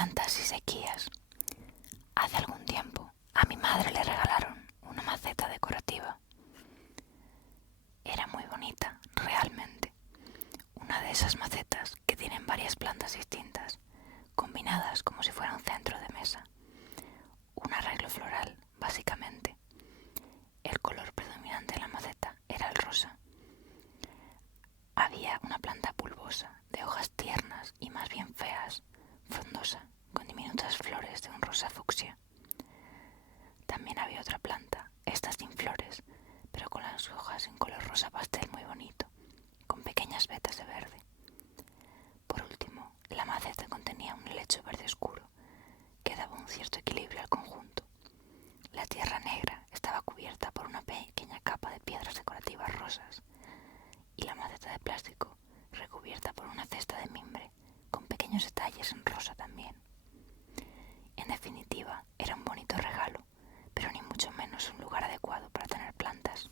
plantas y sequías. Hace algún tiempo a mi madre le regalaron una maceta decorativa. Era muy bonita, realmente. Una de esas macetas que tienen varias plantas distintas, combinadas como si fuera un centro de mesa. Un arreglo floral, básicamente. El color predominante en la maceta era el rosa. Había una planta bulbosa, de hojas tiernas y más bien feas, frondosa, con diminutas flores de un rosa fucsia. También había otra planta, esta sin flores, pero con las hojas en color rosa pastel muy bonito, con pequeñas vetas de verde. Por último, la maceta contenía un helecho verde oscuro, que daba un cierto equilibrio al conjunto. La tierra negra estaba cubierta por una pequeña capa de piedras decorativas rosas, y la maceta de plástico recubierta por una cesta de mimbre, con pequeños detalles en rosa también. En definitiva, era un bonito regalo, pero ni mucho menos un lugar adecuado para tener plantas.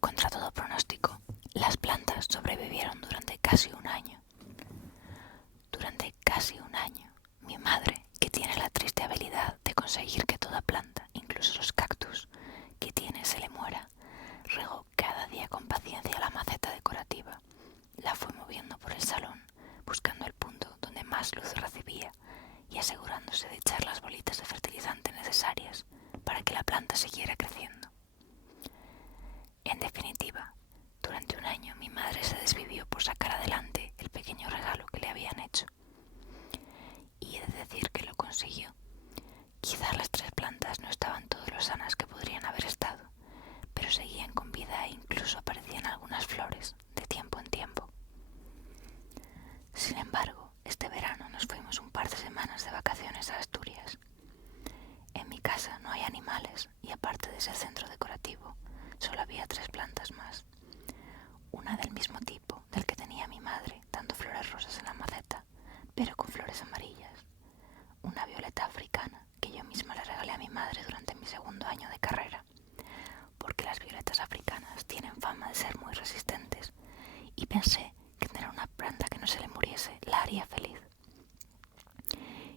Contra todo pronóstico, las plantas sobrevivieron durante casi un año. Durante casi un año, mi madre, que tiene la triste habilidad de conseguir que toda planta, incluso los cactus que tiene, se le muera, regó cada día con paciencia la maceta decorativa. La fue moviendo por el salón, buscando el punto donde más luz recibía y asegurándose de echar las bolitas de fertilizante necesarias para que la planta siguiera creciendo. En definitiva, durante un año mi madre se desvivió por sacar adelante el pequeño regalo que le habían hecho. Y he de decir que lo consiguió. Quizás las 3 plantas no estaban todo lo sanas que podrían haber estado, pero seguían con vida e incluso aparecían algunas flores de tiempo en tiempo. Sin embargo, este verano nos fuimos un par de semanas de vacaciones a Asturias. En mi casa no hay animales y aparte de ese centro decorativo, solo había 3 plantas más. Una del mismo tipo del que tenía mi madre, dando flores rosas en la maceta, pero con flores amarillas. Una violeta africana que yo misma le regalé a mi madre durante mi 2º año de carrera, porque las violetas africanas tienen fama de ser muy resistentes y pensé que tener una planta que no se le muriese la haría feliz.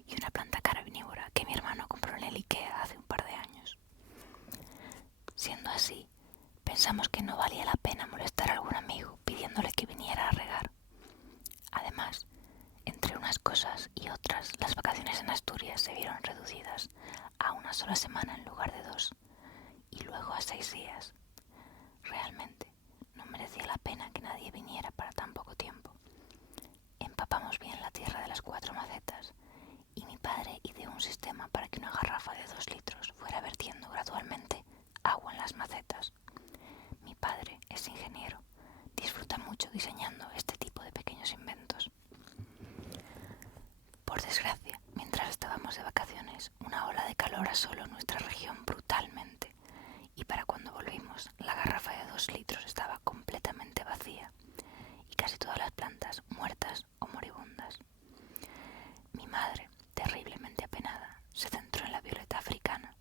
Y una planta carnívora que mi hermano compró en el IKEA hace un par de años. Siendo así, pensamos que no valía la pena molestar a algún amigo pidiéndole que viniera a regar. Además, entre unas cosas y otras, las vacaciones en Asturias se vieron reducidas a una sola semana en lugar de 2, y luego a 6 días. Realmente, no merecía la pena que nadie viniera para tan poco tiempo. Empapamos bien la tierra de las 4 macetas, y mi padre ideó un sistema para que una garrafa de 2 litros fuera vertiendo gradualmente agua en las macetas. Mi padre es ingeniero, disfruta mucho diseñando este tipo de pequeños inventos. Por desgracia, mientras estábamos de vacaciones, una ola de calor asoló nuestra región brutalmente, y para cuando volvimos, la garrafa de 2 litros estaba completamente vacía, y casi todas las plantas muertas o moribundas. Mi madre, terriblemente apenada, se centró en la violeta africana.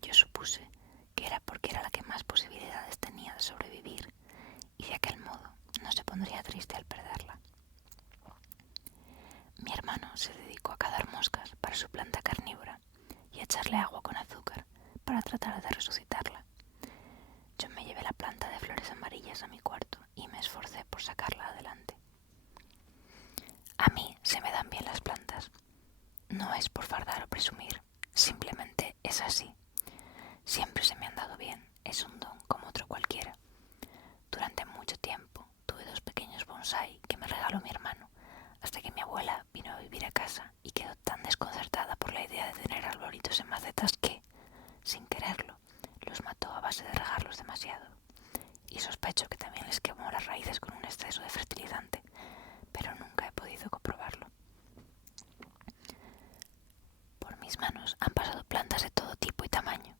Yo supuse que era porque era la que más posibilidades tenía de sobrevivir, y de aquel modo no se pondría triste al perderla. Mi hermano se dedicó a cazar moscas para su planta carnívora y a echarle agua con azúcar para tratar de resucitarla. Yo me llevé la planta de flores amarillas a mi cuarto y me esforcé por sacarla adelante. A mí se me dan bien las plantas. No es por fardar o presumir, simplemente es así. Siempre se me han dado bien, es un don como otro cualquiera. Durante mucho tiempo tuve 2 pequeños bonsái que me regaló mi hermano, hasta que mi abuela vino a vivir a casa y quedó tan desconcertada por la idea de tener arbolitos en macetas que, sin quererlo, los mató a base de regarlos demasiado. Y sospecho que también les quemó las raíces con un exceso de fertilizante, pero nunca he podido comprobarlo. Por mis manos han pasado plantas de todo tipo y tamaño.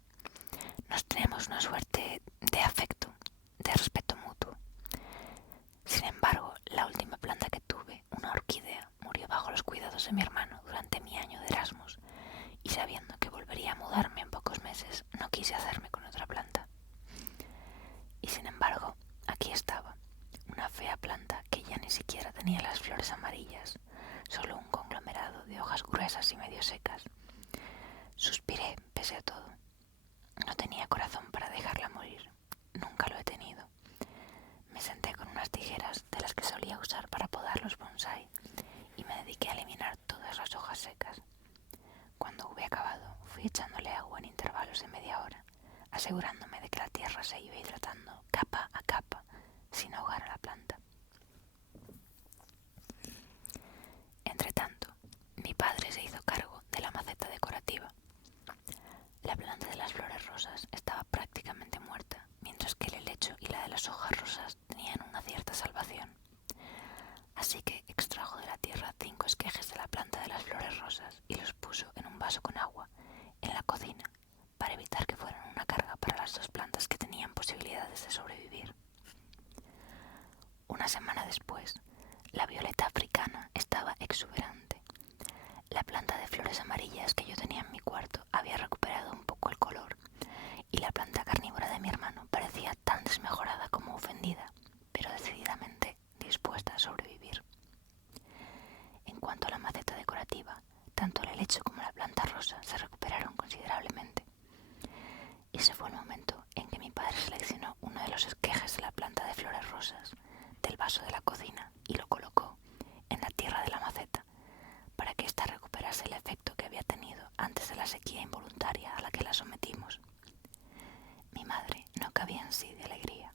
Nos tenemos una suerte de afecto, de respeto mutuo. Sin embargo, la última planta que tuve, una orquídea, murió bajo los cuidados de mi hermano durante mi año de Erasmus, y sabiendo que volvería a mudarme en pocos meses, no quise hacerme con otra planta. Y sin embargo, aquí estaba, una fea planta que ya ni siquiera tenía las flores amarillas, gruesas y medio secas. Suspiré pese a todo. No tenía corazón para dejarla morir. Nunca lo he tenido. Me senté con unas tijeras de las que solía usar para podar los bonsái y me dediqué a eliminar todas las hojas secas. Cuando hube acabado, fui echándole agua en intervalos de media hora, asegurándome de que la tierra se iba hidratando capa a capa sin ahogar a la planta. Entretanto, mi padre se hizo cargo de la maceta decorativa. La planta de las flores rosas estaba prácticamente muerta, mientras que el helecho y la de las hojas rosas tenían una cierta salvación. Así que extrajo de la tierra 5 esquejes de la planta de las flores rosas y los puso en un vaso con agua en la cocina para evitar que fueran una carga para las 2 plantas que tenían posibilidades de sobrevivir. Una semana después, la violeta africana estaba exuberante. La planta de flores amarillas que yo tenía en mi cuarto había recuperado un poco el color y la planta carnívora de mi hermano parecía tan desmejorada como ofendida, pero decididamente dispuesta a sobrevivir. En cuanto a la maceta decorativa, tanto el helecho como la planta rosa se recuperaron considerablemente. Ese fue el momento en que mi padre seleccionó uno de los esquejes de la planta de flores rosas del vaso de la cocina y lo colocó en la tierra de la maceta para que ésta recuperase el efecto que había tenido antes de la sequía involuntaria a la que la sometimos. Mi madre no cabía en sí de alegría.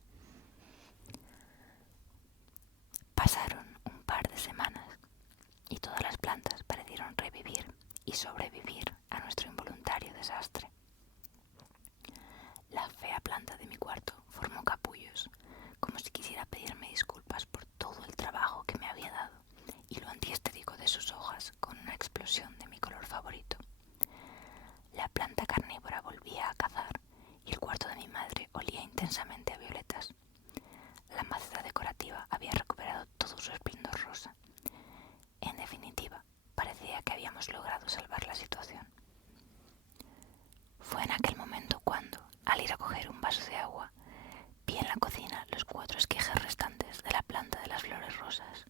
Pasaron un par de semanas y todas las plantas parecieron revivir y sobrevivir a nuestro involuntario desastre. La fea planta de mi cuarto formó capullos, como si quisiera pedirme disculpas por todo el trabajo que me había dado y lo antiestético de sus hojas con una explosión de mi color favorito. La planta carnívora volvía a cazar y el cuarto de mi madre olía intensamente a violetas. La maceta decorativa había recuperado todo su esplendor rosa. En definitiva, parecía que habíamos logrado salvar la situación. Fue en aquel momento cuando, al ir a coger un vaso de agua, vi en la cocina los 4 esquejes restantes de la planta de las flores rosas.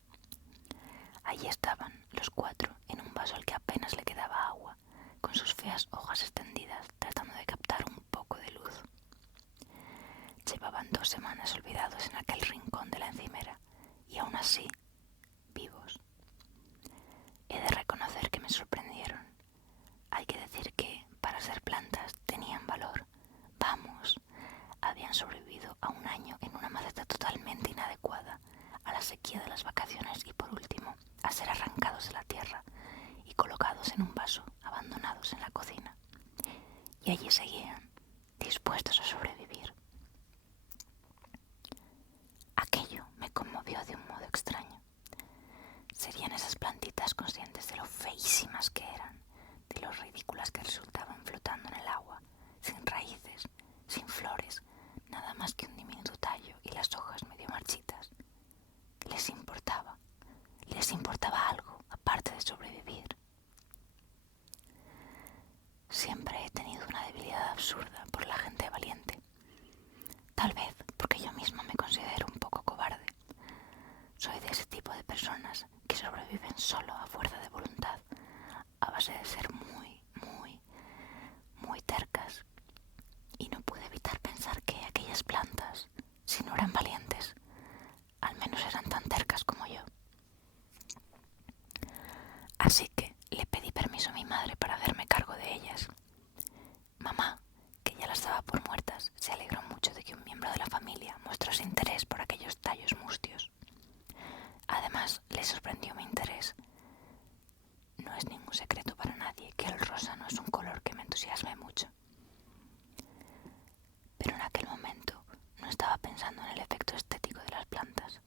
Allí estaban los 4 en un vaso al que apenas le quedaba agua, con sus feas hojas extendidas tratando de captar un poco de luz. Llevaban 2 semanas olvidados en aquel rincón de la encimera y aún así, vivos. He de reconocer que me sorprendieron. Hay que decir que, para ser plantas, tenían valor. Vamos, habían sobrevivido a un año en una maceta totalmente inadecuada, a la sequía de las vacaciones y por último, a ser arrancados de la tierra y colocados en un vaso, abandonados en la cocina. Y allí seguían, dispuestos a sobrevivir. Aquello me conmovió de un modo extraño. Serían esas plantitas conscientes de lo feísimas que eran, de lo ridículas que resultaban flotando en el agua, sin raíces, sin flores, nada más que un diminuto tallo y las hojas medio marchitas. Les importaba algo, aparte de sobrevivir. Siempre he tenido una debilidad absurda por la gente valiente. Tal vez porque yo misma me considero un poco cobarde. Soy de ese tipo de personas que sobreviven solo a fuerza de voluntad, a base de ser muy, muy, muy tercas. Y no pude evitar pensar que aquellas plantas, si no eran valientes, al menos eran tan tercas como yo. Así que le pedí permiso a mi madre para hacerme cargo de ellas. Mamá, que ya las daba por muertas, se alegró mucho de que un miembro de la familia mostrase interés por aquellos tallos mustios. Además, le sorprendió mi interés. No es ningún secreto para nadie que el rosa no es un color que me entusiasme mucho. Pero en aquel momento no estaba pensando en el efecto estético de las plantas.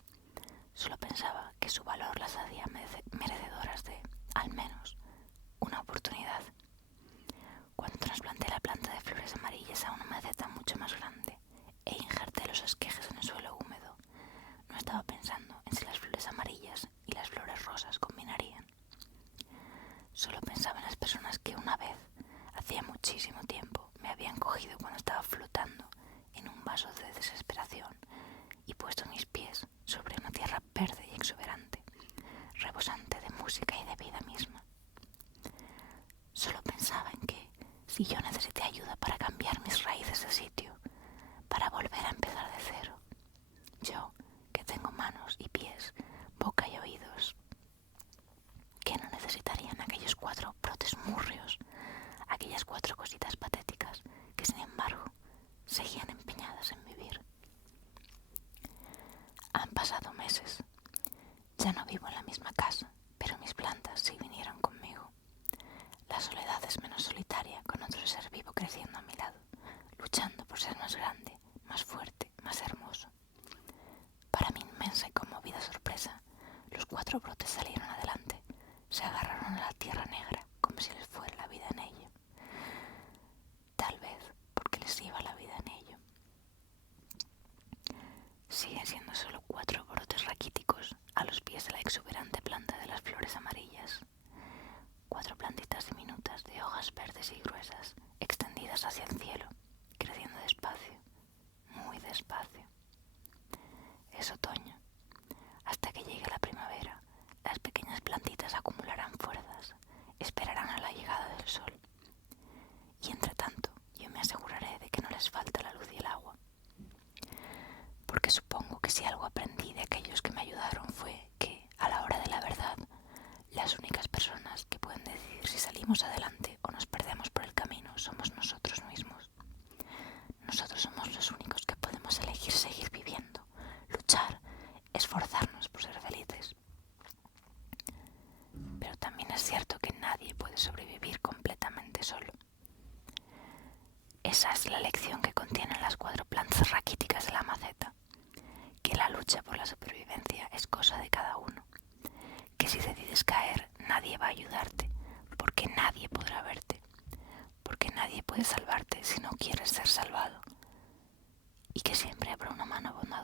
Solo pensaba que su valor las hacía merecedoras de, al menos, una oportunidad. Cuando trasplanté la planta de flores amarillas a una maceta mucho más grande e injerté los esquejes en el suelo húmedo, no estaba pensando en si las flores amarillas y las flores rosas murrios, aquellas 4 cositas patéticas que sin embargo seguían empeñadas en vivir. Han pasado meses. Ya no vivo en la misma casa, pero mis plantas sí vinieron conmigo. La soledad es menos solitaria con otro ser vivo creciendo a mi lado, luchando por ser más grande, más fuerte, más hermoso. Para mi inmensa y conmovida sorpresa, los 4 brotes salieron adelante, se agarraron a la tierra negra como si les fuera la vida en ello. Tal vez porque les iba la vida en ello. Siguen siendo solo 4 brotes raquíticos a los pies de la exuberante planta de las flores amarillas. 4 plantitas diminutas de hojas verdes y gruesas, extendidas hacia el cielo, creciendo despacio, muy despacio. Es otoño. Hasta que llegue la primavera, las pequeñas plantitas acumularán fuerzas, esperarán a la llegada del sol. Y entre tanto, yo me aseguraré de que no les falte la luz y el agua. Porque supongo que si algo aprendí de aquellos que me ayudaron fue que, a la hora de la verdad, las únicas personas que pueden decidir si salimos adelante o nos perdemos por el camino somos nosotros mismos. Nosotros somos los únicos que podemos elegir seguir viviendo, luchar, esforzarnos por ser felices. Pero también es cierto que nadie puede sobrevivir completamente solo. Esa es la lección que contienen las 4 plantas raquíticas de la maceta, que la lucha por la supervivencia es cosa de cada uno, que si decides caer nadie va a ayudarte, porque nadie podrá verte, porque nadie puede salvarte si no quieres ser salvado, y que siempre habrá una mano bondadosa